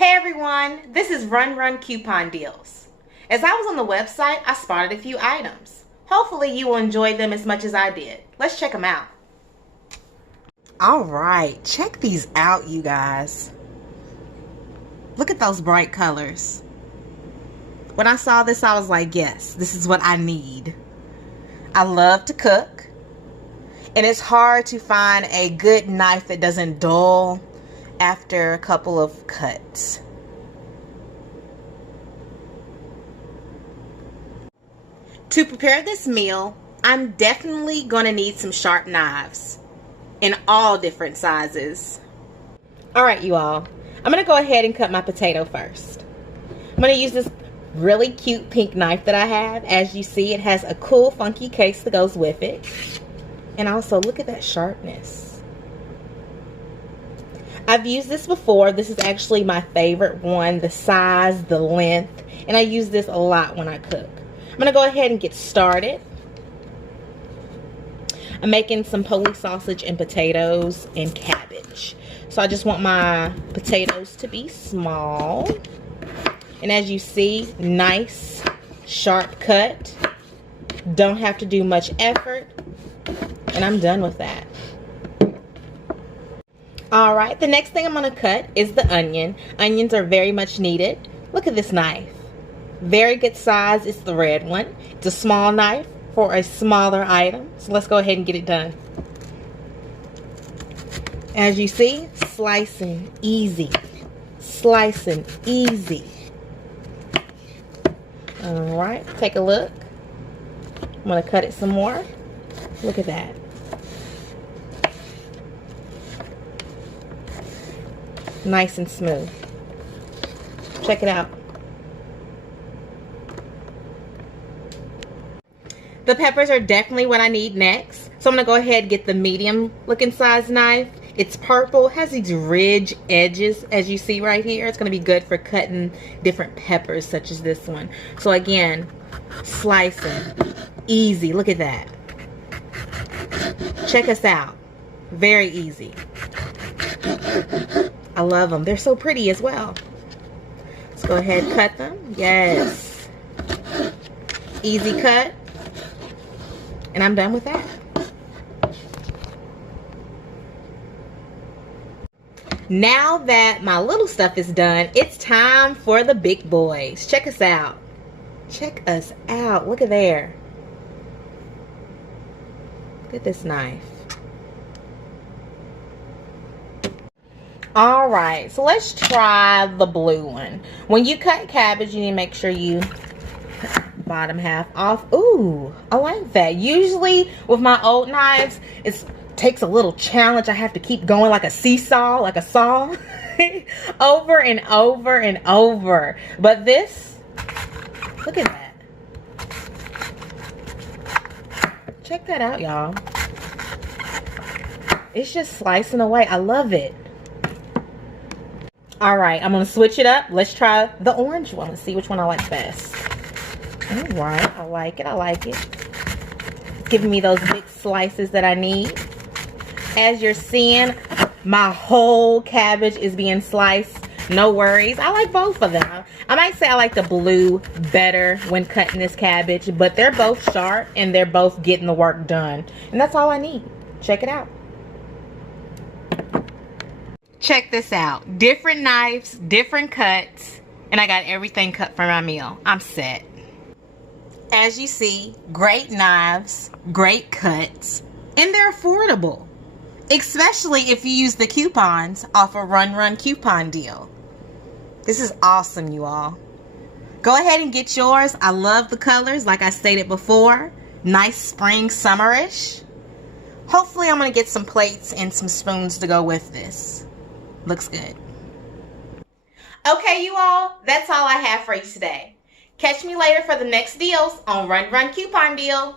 Hey everyone, this is Run Run Coupon Deals. As I was on the website, I spotted a few items. Hopefully you will enjoy them as much as I did. Let's check them out. Alright, check these out, you guys. Look at those bright colors. When I saw this, I was like, yes, this is what I need. I love to cook, and it's hard to find a good knife that doesn't dull after a couple of cuts. To prepare this meal, I'm definitely going to need some sharp knives in all different sizes. Alright, you all, I'm going to go ahead and cut my potato first. I'm going to use this really cute pink knife that I have. As you see, it has a cool funky case that goes with it. And also, look at that sharpness. I've used this before. This is actually my favorite one, the size, the length, and I use this a lot when I cook. I'm going to go ahead and get started. I'm making some Polish sausage and potatoes and cabbage. So I just want my potatoes to be small. And as you see, nice, sharp cut. Don't have to do much effort. And I'm done with that. Alright, the next thing I'm going to cut is the onion. Onions are very much needed. Look at this knife. Very good size. It's the red one. It's a small knife for a smaller item. So let's go ahead and get it done. As you see, slicing easy. Slicing easy. Alright, take a look. I'm going to cut it some more. Look at that. Nice and smooth. Check it out. The peppers are definitely what I need next. So I'm going to go ahead and get the medium looking size knife. It's purple, has these ridge edges as you see right here. It's going to be good for cutting different peppers such as this one. So again, slicing. Easy. Look at that. Check us out. Very easy. I love them. They're so pretty as well. Let's go ahead and cut them. Yes. Easy cut. And I'm done with that. Now that my little stuff is done, it's time for the big boys. Check us out. Check us out. Look at there. Look at this knife. Alright, so let's try the blue one. When you cut cabbage, you need to make sure you cut the bottom half off. Ooh, I like that. Usually with my old knives, it takes a little challenge. I have to keep going like a seesaw, like a saw, over and over and over. But this, look at that. Check that out, y'all. It's just slicing away. I love it. Alright, I'm going to switch it up. Let's try the orange one. Let's see which one I like best. Alright, I like it. I like it. It's giving me those big slices that I need. As you're seeing, my whole cabbage is being sliced. No worries. I like both of them. I might say I like the blue better when cutting this cabbage, but they're both sharp and they're both getting the work done. And that's all I need. Check it out. Check this out. Different knives, different cuts, and I got everything cut for my meal. I'm set. As you see, great knives, great cuts, and they're affordable. Especially if you use the coupons off a Run Run coupon deal. This is awesome, you all. Go ahead and get yours. I love the colors, like I stated before. Nice spring summerish. Hopefully I'm going to get some plates and some spoons to go with this. Looks good. Okay, you all, that's all I have for you today. Catch me later for the next deals on Run Run Coupon Deal.